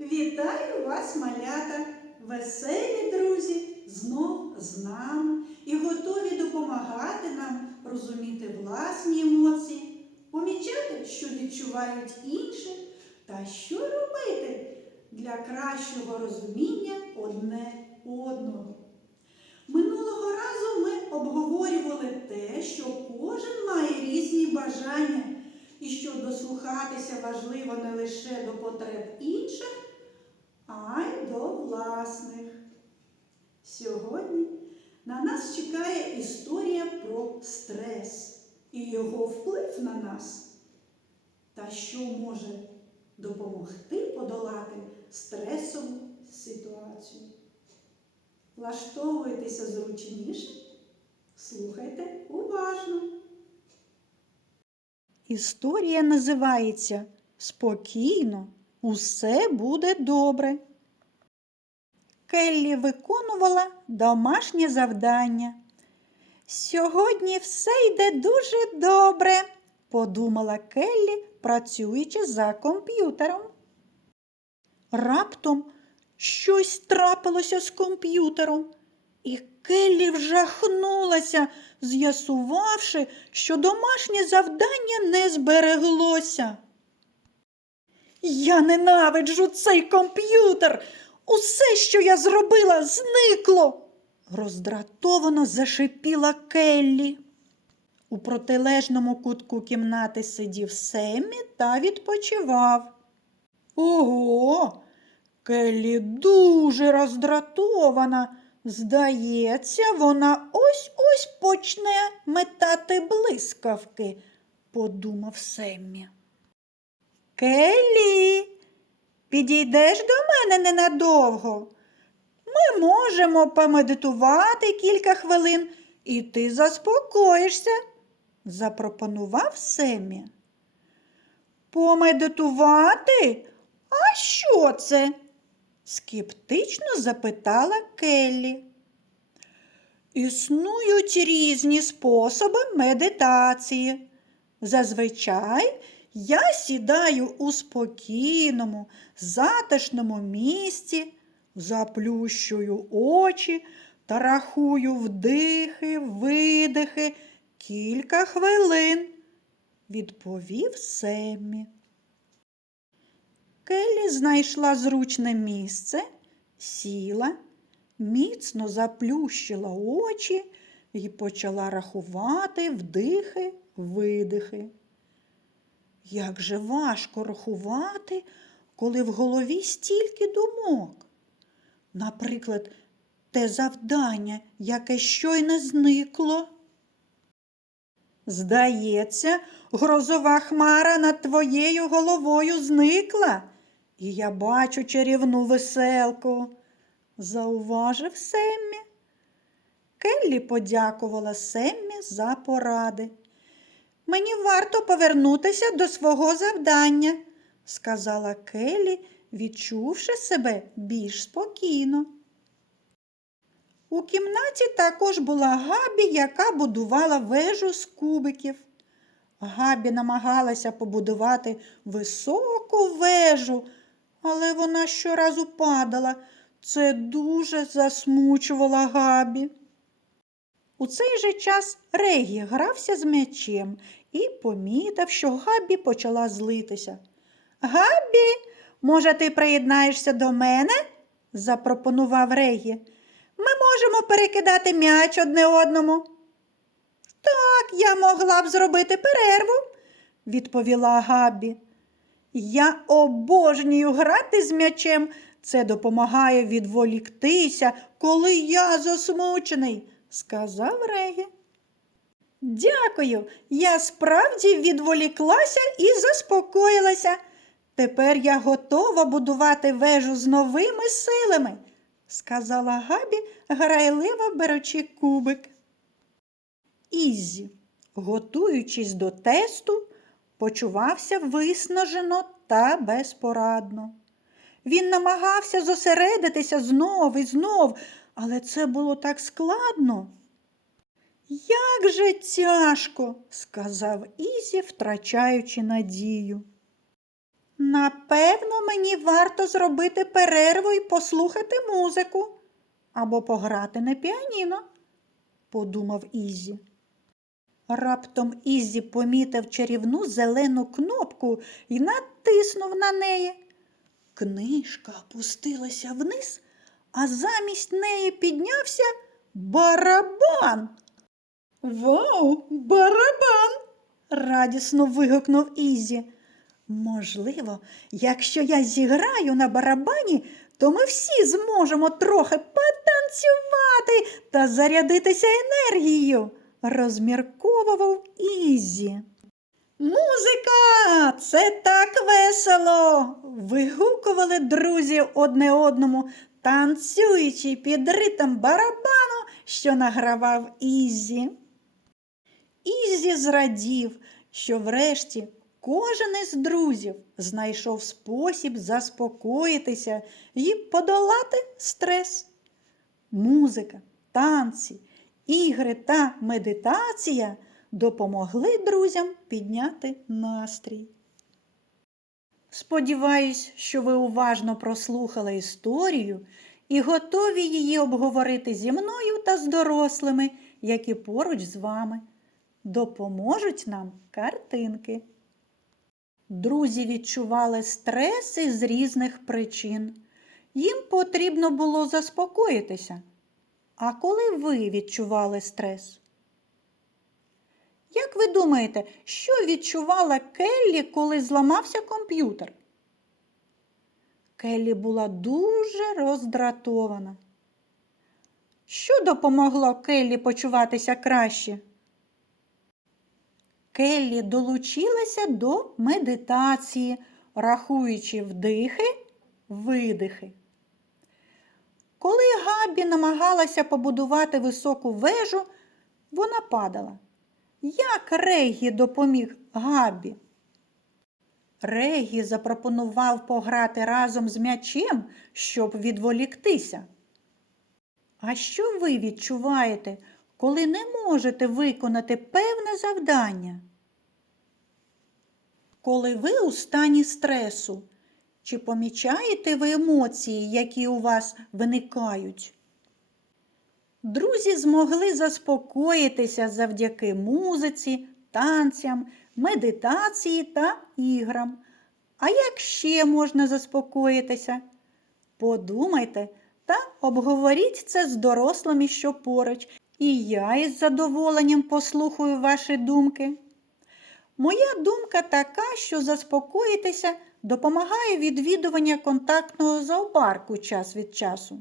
Вітаю вас, малята! Веселі друзі, знов з нами і готові допомагати нам розуміти власні емоції, помічати, що відчувають інші, та що робити для кращого розуміння одне одного. Минулого разу ми обговорювали те, що кожен має різні бажання, і що дослухатися важливо не лише до потреб інших, а власних. Сьогодні на нас чекає історія про стрес і його вплив на нас, та що може допомогти подолати стресову ситуацію. Влаштовуйтеся зручніше, слухайте уважно. Історія називається Спокійно, усе буде добре. Келлі виконувала домашнє завдання. Сьогодні все йде дуже добре, подумала Келлі, працюючи за комп'ютером. Раптом щось трапилося з комп'ютером, і Келлі вжахнулася, з'ясувавши, що домашнє завдання не збереглося. Я ненавиджу цей комп'ютер. Усе, що я зробила, зникло. Роздратовано зашипіла Келлі. У протилежному кутку кімнати сидів Семмі та відпочивав. Ого, Келлі дуже роздратована. Здається, вона ось ось почне метати блискавки, подумав Семмі. Келлі, підійдеш до мене ненадовго. Ми можемо помедитувати кілька хвилин, і ти заспокоїшся, запропонував Семі. Помедитувати? А що це? скептично запитала Келлі. Існують різні способи медитації. Зазвичай я сідаю у спокійному, затишному місці, заплющую очі та рахую вдихи, видихи кілька хвилин, відповів Семмі. Келлі знайшла зручне місце, сіла, міцно заплющила очі і почала рахувати вдихи, видихи. Як же важко рахувати, коли в голові стільки думок. Наприклад, те завдання, яке щойно зникло. Здається, грозова хмара над твоєю головою зникла, і я бачу чарівну веселку, зауважив Семмі. Келлі подякувала Семмі за поради. Мені варто повернутися до свого завдання, сказала Келлі, відчувши себе більш спокійно. У кімнаті також була Габі, яка будувала вежу з кубиків. Габі намагалася побудувати високу вежу, але вона щоразу падала. Це дуже засмучувало Габі. У цей же час Регі грався з м'ячем і помітив, що Габі почала злитися. Габі, може, ти приєднаєшся до мене? запропонував Регі. Ми можемо перекидати м'яч одне одному. Так, я могла б зробити перерву, відповіла Габі. Я обожнюю грати з м'ячем. Це допомагає відволіктися, коли я засмучений, сказав Регі. Дякую, я справді відволіклася і заспокоїлася. Тепер я готова будувати вежу з новими силами, сказала Габі, грайливо беручи кубик. Іззі, готуючись до тесту, почувався виснажено та безпорадно. Він намагався зосередитися знов і знов, але це було так складно. Як же тяжко, сказав Ізі, втрачаючи надію. Напевно, мені варто зробити перерву і послухати музику або пограти на піаніно, подумав Ізі. Раптом Ізі помітив чарівну зелену кнопку і натиснув на неї. Книжка опустилася вниз, а замість неї піднявся барабан. Вау, барабан! радісно вигукнув Ізі. Можливо, якщо я зіграю на барабані, то ми всі зможемо трохи потанцювати та зарядитися енергією, розмірковував Ізі. Музика, це так весело. вигукували друзі одне одному, танцюючи під ритм барабану, що награвав Ізі. Ізі зрадів, що врешті кожен із друзів знайшов спосіб заспокоїтися і подолати стрес. Музика, танці, ігри та медитація допомогли друзям підняти настрій. Сподіваюсь, що ви уважно прослухали історію і готові її обговорити зі мною та з дорослими, які поруч з вами. Допоможуть нам картинки. Друзі відчували стрес із різних причин. Їм потрібно було заспокоїтися. А коли ви відчували стрес? Ви думаєте, що відчувала Келлі, коли зламався комп'ютер? Келлі була дуже роздратована. Що допомогло Келлі почуватися краще? Келлі долучилася до медитації, рахуючи вдихи, видихи. Коли Габі намагалася побудувати високу вежу, вона падала. Як Регі допоміг Габі? Регі запропонував пограти разом з м'ячем, щоб відволіктися. А що ви відчуваєте, коли не можете виконати певне завдання? Коли ви у стані стресу, чи помічаєте ви емоції, які у вас виникають? Друзі змогли заспокоїтися завдяки музиці, танцям, медитації та іграм. А як ще можна заспокоїтися? Подумайте та обговоріть це з дорослими, що поруч, і я із задоволенням послухаю ваші думки. Моя думка така, що заспокоїтися допомагає відвідування контактного зоопарку час від часу.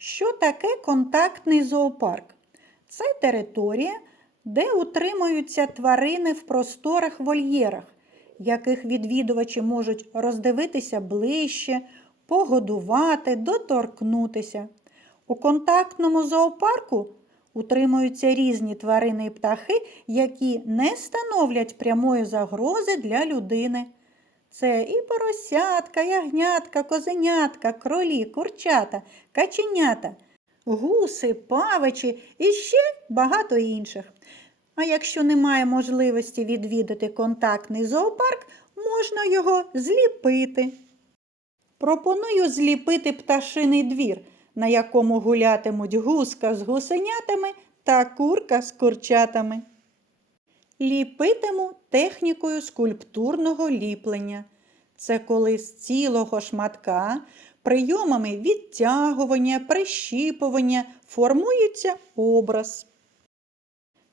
Що таке контактний зоопарк? Це територія, де утримуються тварини в просторах вольєрах, яких відвідувачі можуть роздивитися ближче, погодувати, доторкнутися. У контактному зоопарку утримуються різні тварини і птахи, які не становлять прямої загрози для людини. Це і поросятка, ягнятка, козенятка, кролі, курчата, каченята, гуси, павичі і ще багато інших. А якщо немає можливості відвідати контактний зоопарк, можна його зліпити. Пропоную зліпити пташиний двір, на якому гулятимуть гуска з гусенятами та курка з курчатами. Ліпитиму технікою скульптурного ліплення. Це коли з цілого шматка прийомами відтягування, прищіпування формується образ.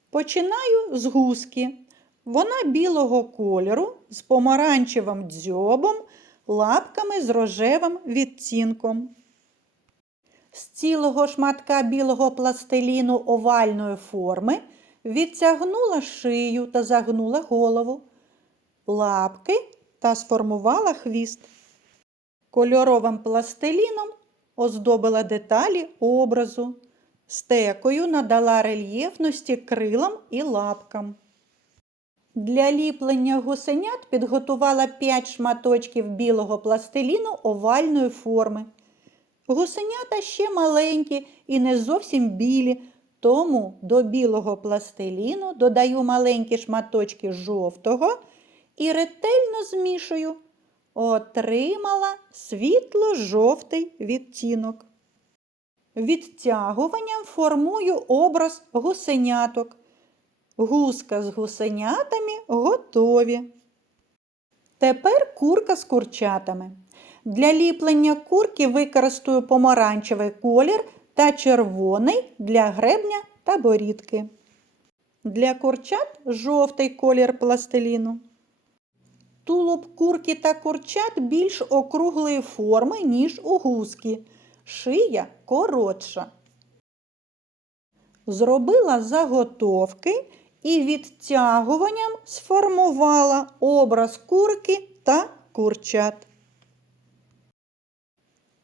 Починаю з гуски. Вона білого кольору з помаранчевим дзьобом, лапками з рожевим відтінком. З цілого шматка білого пластиліну овальної форми відтягнула шию та загнула голову, лапки та сформувала хвіст. Кольоровим пластиліном оздобила деталі образу, стекою надала рельєфності крилам і лапкам. Для ліплення гусенят підготувала 5 шматочків білого пластиліну овальної форми. Гусенята ще маленькі і не зовсім білі, тому до білого пластиліну додаю маленькі шматочки жовтого і ретельно змішую. Отримала світло-жовтий відтінок. Відтягуванням формую образ гусеняток. Гуска з гусенятами готові. Тепер курка з курчатами. Для ліплення курки використаю помаранчевий колір та червоний для гребня та борідки. Для курчат жовтий колір пластиліну. Тулуб курки та курчат більш округлої форми, ніж у гуски. Шия коротша. Зробила заготовки і відтягуванням сформувала образ курки та курчат.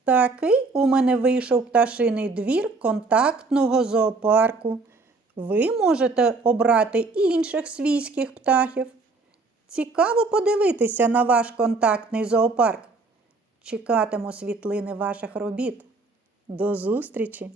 Такий у мене вийшов пташиний двір контактного зоопарку. Ви можете обрати інших свійських птахів. Цікаво подивитися на ваш контактний зоопарк. Чекатиму світлини ваших робіт. До зустрічі!